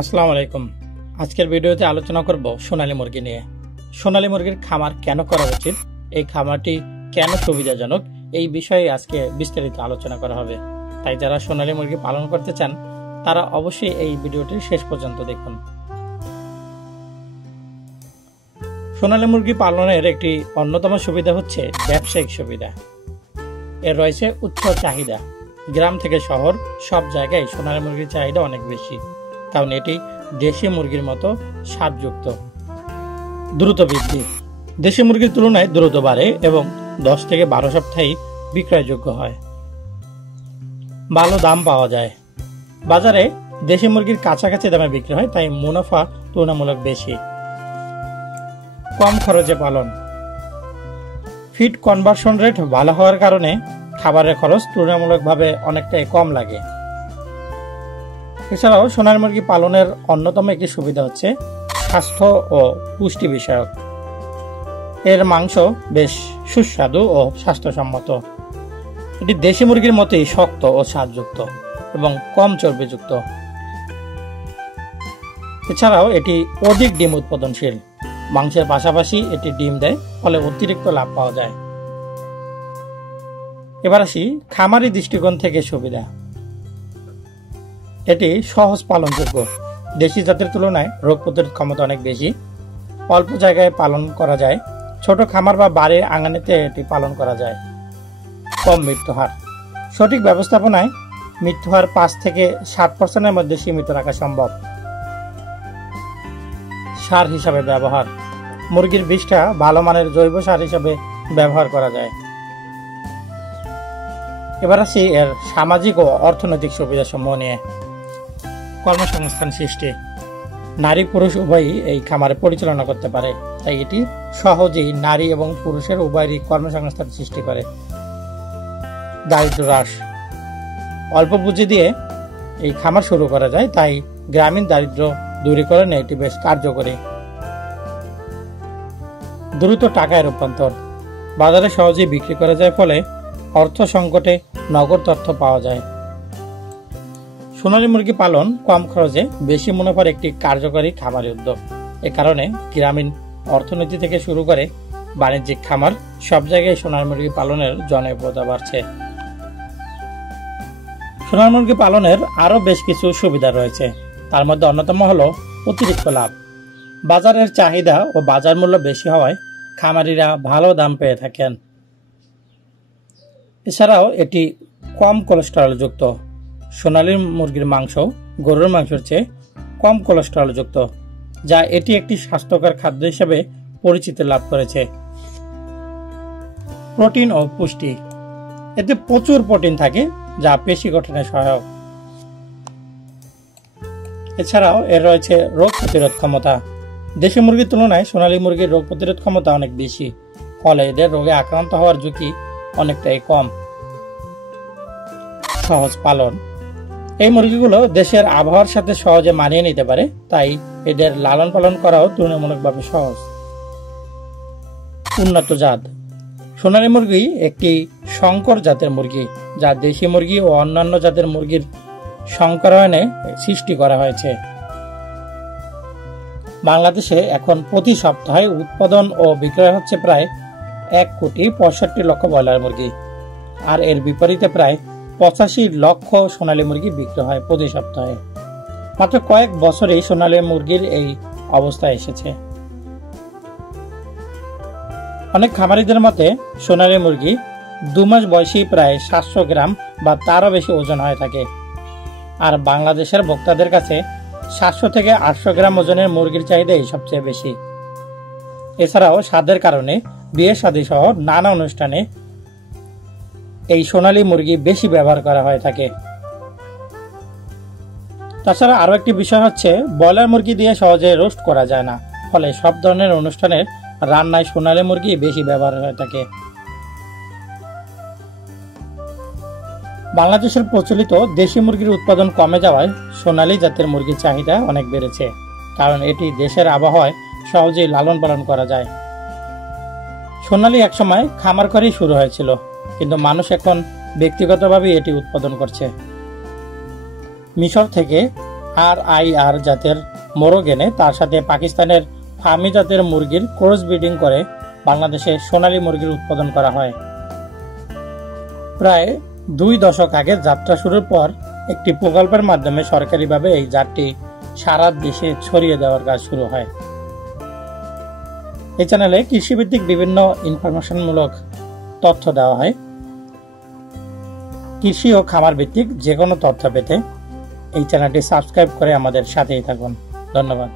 আসসালামু আলাইকুম। আজকের ভিডিওতে আলোচনা করব সোনালী মুরগি নিয়ে। সোনালী মুরগির খামার কেন করা উচিত, এই খামারটি কেন সুবিধাজনক, এই বিষয়ে আজকে বিস্তারিত আলোচনা করা হবে। তাই যারা সোনালী মুরগি পালন করতে চান তারা অবশ্যই এই ভিডিওটি শেষ পর্যন্ত দেখুন। সোনালী মুরগি পালনের একটি অন্যতম সুবিধা হচ্ছে ব্যবসায়িক সুবিধা। এর রয়েছে উচ্চ চাহিদা। গ্রাম থেকে শহর সব জায়গায় সোনালী মুরগির চাহিদা অনেক বেশি, কারণ এটি দেশি মুরগির মতো স্বাদযুক্ত। দ্রুত বৃদ্ধি। দেশি মুরগির তুলনায় দ্রুত বাড়ে এবং 10 থেকে 12 সপ্তাহেই বিক্রয়যোগ্য হয়। ভালো দাম পাওয়া যায়। বাজারে দেশি মুরগির কাছাকাছি দামে বিক্রি হয়, তাই মুনাফা তুলনামূলক বেশি। কম খরচে পালন। ফিড কনভার্সন রেট ভালো হওয়ার কারণে খাবারের খরচ তুলনামূলকভাবে অনেকটাই কম লাগে। এছাড়াও সোনালী মুরগি পালনের অন্যতম একটি সুবিধা হচ্ছে স্বাস্থ্য ও পুষ্টি বিষয়ক। এর মাংস বেশ সুস্বাদু ও স্বাস্থ্যসম্মত। এটি দেশি মুরগির মতোই শক্ত ও স্বাদযুক্ত এবং কম চর্বিযুক্ত। এছাড়াও এটি অধিক ডিম উৎপাদনশীল। মাংসের পাশাপাশি এটি ডিম দেয়, ফলে অতিরিক্ত লাভ পাওয়া যায়। এবার আসি খামারি দৃষ্টিকোণ থেকে সুবিধা। এটি সহজ পালনযোগ্য। দেশি জাতের তুলনায় রোগ প্রতিরোধ ক্ষমতা অনেক বেশি। অল্প জায়গায় পালন করা যায়। ছোট খামার বা বাড়ির আঙানেতে এটি পালন করা যায়। কম মৃত্যুহার। সঠিক ব্যবস্থাপনায় মৃত্যুহার 5 থেকে 7% মধ্যে সীমিত রাখা সম্ভব। সার হিসাবে ব্যবহার। মুরগির বিষটা ভালো মানের জৈব সার হিসাবে ব্যবহার করা যায়। এবার আসি এর সামাজিক ও অর্থনৈতিক সুবিধা সমূহ নিয়ে। কর্মসংস্থান সৃষ্টি। নারী পুরুষ উভয়ই এই খামারে পরিচালনা করতে পারে, তাই এটি সহজেই নারী এবং পুরুষের উভয়েরই কর্মসংস্থান সৃষ্টি করে। দারিদ্র হ্রাস। অল্প পুঁজি দিয়ে এই খামার শুরু করা যায়, তাই গ্রামীণ দারিদ্র দূরীকরণে এটি বেশ কার্যকরী। দ্রুত টাকায় রূপান্তর। বাজারে সহজেই বিক্রি করা যায়, ফলে অর্থ সংকটে নগদ অর্থ পাওয়া যায়। সোনালী মুরগি পালন কম খরচে বেশি মুনাফার একটি কার্যকরী খামারি উদ্যোগ। এ কারণে গ্রামীণ অর্থনীতি থেকে শুরু করে বাণিজ্যিক খামার সব জায়গায় সোনালী মুরগি পালনের জনপ্রিয়তা বাড়ছে। সোনালী মুরগি পালনের আরো বেশ কিছু সুবিধা রয়েছে। তার মধ্যে অন্যতম হলো অতিরিক্ত লাভ। বাজারের চাহিদা ও বাজার মূল্য বেশি হওয়ায় খামারিরা ভালো দাম পেয়ে থাকেন। এছাড়াও এটি কম কোলেস্টেরল যুক্ত। সোনালী মুরগির মাংস গরুর মাংসের চেয়ে কম কোলেস্টেরল যুক্ত, যা এটি একটি স্বাস্থ্যকর খাদ্য হিসেবে পরিচিতি লাভ করেছে। প্রোটিন ও পুষ্টি। এতে প্রচুর প্রোটিন থাকে, যা পেশি গঠনে সহায়ক। এছাড়াও এর রয়েছে রোগ প্রতিরোধ ক্ষমতা। দেশি মুরগির তুলনায় সোনালী মুরগির রোগ প্রতিরোধ ক্ষমতা অনেক বেশি, ফলে এদের রোগে আক্রান্ত হওয়ার ঝুঁকি অনেকটাই কম। সহজ পালন। এই মুরগিগুলো দেশের আবহাওয়ার সাথে সহজে মানিয়ে নিতে পারে, তাই এদের লালন পালন করাও তুলনামূলকভাবে সহজ। উন্নত জাত। সোনালী মুরগি একটি সংকর জাতের মুরগি, যা দেশি মুরগি ও অন্যান্য জাতের মুরগির সংকরায়নে সৃষ্টি করা হয়েছে। বাংলাদেশে এখন প্রতি সপ্তাহে উৎপাদন ও বিক্রয় হচ্ছে প্রায় 1,65,00,000 ব্রয়লার মুরগি, আর এর বিপরীতে প্রায় 85 লক্ষ সোনালী মুরগি বিক্রি হয় প্রতি সপ্তাহে। মাত্র কয়েক বছরেই সোনালী মুরগির এই অবস্থা এসেছে। অনেক খামারিদের মতে সোনালী মুরগি 2 মাস বয়সী প্রায় 700 গ্রাম বা তারও বেশি ওজন হয়ে থাকে, আর বাংলাদেশের ভোক্তাদের কাছে 700 থেকে 800 গ্রাম ওজনের মুরগির চাহিদাই সবচেয়ে বেশি। এছাড়াও স্বাদের কারণে বিয়ে শাদী সহ নানা অনুষ্ঠানে এই সোনালী মুরগি বেশি ব্যবহার করা হয়ে থাকে। তাছাড়া আরো একটি বিষয় হচ্ছে, ব্রয়লার মুরগি দিয়ে সহজে রোস্ট করা যায় না, ফলে সব ধরনের অনুষ্ঠানের রান্নায় সোনালী মুরগি বেশি ব্যবহার হয়ে থাকে। বাংলাদেশের প্রচলিত দেশি মুরগির উৎপাদন কমে যাওয়ায় সোনালী জাতের মুরগির চাহিদা অনেক বেড়েছে, কারণ এটি দেশের আবহাওয়ায় সহজেই লালন পালন করা যায়। সোনালী একসময় খামার করেই শুরু হয়েছিল, কিন্তু মানুষ এখন ব্যক্তিগতভাবে এটি উৎপাদন করছে। মিশর থেকে RIR জাতের মোরগ এনে তার সাথে পাকিস্তানের ফার্মি জাতের মুরগির ক্রস ব্রিডিং করে বাংলাদেশে সোনালী মুরগির উৎপাদন করা হয়। প্রায় 2 দশক আগে যাত্রা শুরুর পর একটি প্রকল্পের মাধ্যমে সরকারিভাবে এই জাতটি সারা দেশে ছড়িয়ে দেওয়ার কাজ শুরু হয়। এই চ্যানেলে কৃষিভিত্তিক বিভিন্ন ইনফরমেশনমূলক তথ্য দেওয়া হয়। কৃষি ও খামার ভিত্তিক যে কোনো তথ্য পেতে এই চ্যানেলটি সাবস্ক্রাইব করে আমাদের সাথেই থাকুন। ধন্যবাদ।